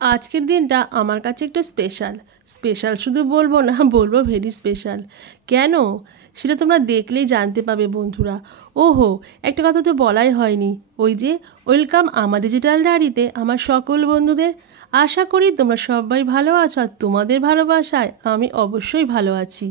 আজকের দিনটা আমার কাছে একটু স্পেশাল। স্পেশাল শুধু বলবো না, বলবো ভেরি স্পেশাল। কেন সেটা তোমরা দেখলেই জানতে পাবে বন্ধুরা। ওহো, একটা কথা তো বলাই হয়নি, ওই যে ওয়েলকাম আমাদের ডিজিটাল ডায়েরিতে আমার সকল বন্ধুদের। আশা করি তোমরা সবাই ভালো আছো, আর তোমাদের ভালোবাসায় আমি অবশ্যই ভালো আছি।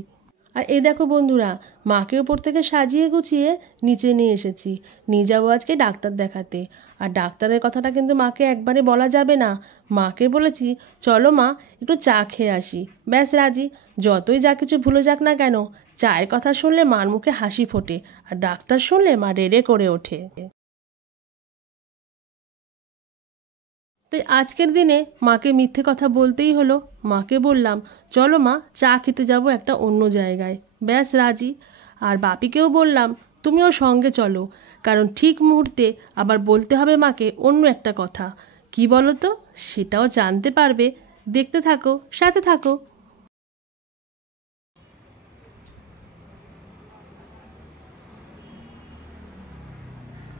আর এই দেখো বন্ধুরা, মাকে ওপর থেকে সাজিয়ে গুছিয়ে নিচে নিয়ে এসেছি। নিয়ে যাবো আজকে ডাক্তার দেখাতে। আর ডাক্তারের কথাটা কিন্তু মাকে একবারে বলা যাবে না। মাকে বলেছি চলো মা একটু চা খেয়ে আসি, ব্যাস রাজি। যতই যা কিছু ভুলে যাক না কেন, চায়ের কথা শুনলে মার মুখে হাসি ফোটে, আর ডাক্তার শুনলে মা রেড়ে করে ওঠে। তাই আজকের দিনে মাকে মিথ্যে কথা বলতেই হলো। মাকে বললাম চলো মা চা খেতে যাব একটা অন্য জায়গায়, ব্যাস রাজি। আর বাপিকেও বললাম তুমিও সঙ্গে চলো, কারণ ঠিক মুহূর্তে আবার বলতে হবে মাকে অন্য একটা কথা। কি বলো তো, সেটাও জানতে পারবে। দেখতে থাকো, সাথে থাকো।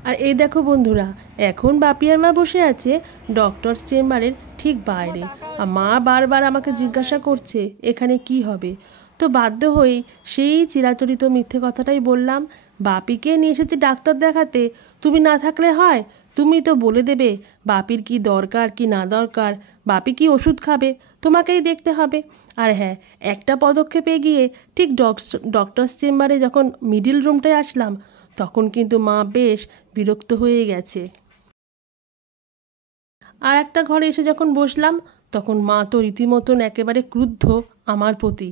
আর এই দেখো বন্ধুরা, এখন বাপি আর মা বসে আছে ডক্টরস চেম্বারের ঠিক বাইরে। আর মা বারবার আমাকে জিজ্ঞাসা করছে এখানে কি হবে। তো বাধ্য হয়েই সেই চিরাচরিত মিথ্যে কথাটাই বললাম। বাপিকে নিয়ে এসেছি ডাক্তার দেখাতে, তুমি না থাকলে হয়? তুমি তো বলে দেবে বাপির কি দরকার কি না দরকার, বাপি কি ওষুধ খাবে, তোমাকেই দেখতে হবে। আর হ্যাঁ, একটা পদক্ষেপে গিয়ে ঠিক ডক্টরস চেম্বারে যখন মিডিল রুমটায় আসলাম, তখন কিন্তু মা বেশ বিরক্ত হয়ে গেছে। আর একটা ঘরে এসে যখন বসলাম, তখন মা তো রীতিমতন একেবারে ক্রুদ্ধ আমার প্রতি।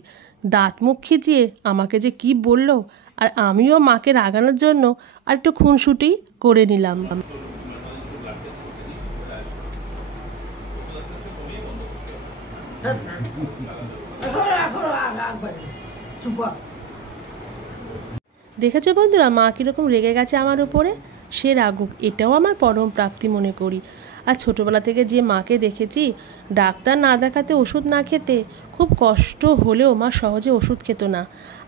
দাঁত মুখ খিচিয়ে আমাকে যে কি বলল, আর আমিও মাকে রাগানোর জন্য আর একটু খুনসুটি করে নিলাম। দেখেছো বন্ধুরা মা কীরকম রেগে গেছে আমার উপরে। সে রাগুক, এটাও আমার পরম প্রাপ্তি মনে করি। আর ছোটোবেলা থেকে যে মাকে দেখেছি ডাক্তার না দেখাতে ওষুধ না খেতে, খুব কষ্ট হলেও মা সহজে ওষুধ খেত না,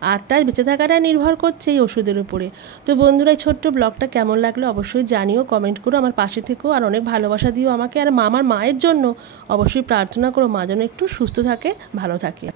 আর তার বেঁচে থাকাটা নির্ভর করছে এই ওষুধের উপরে। তো বন্ধুরা, এই ছোট্ট ব্লগটা কেমন লাগলো অবশ্যই জানিও, কমেন্ট করো, আমার পাশে থেকেও, আর অনেক ভালোবাসা দিও আমাকে। আর আমার মায়ের জন্য অবশ্যই প্রার্থনা করো মা যেন একটু সুস্থ থাকে, ভালো থাকে।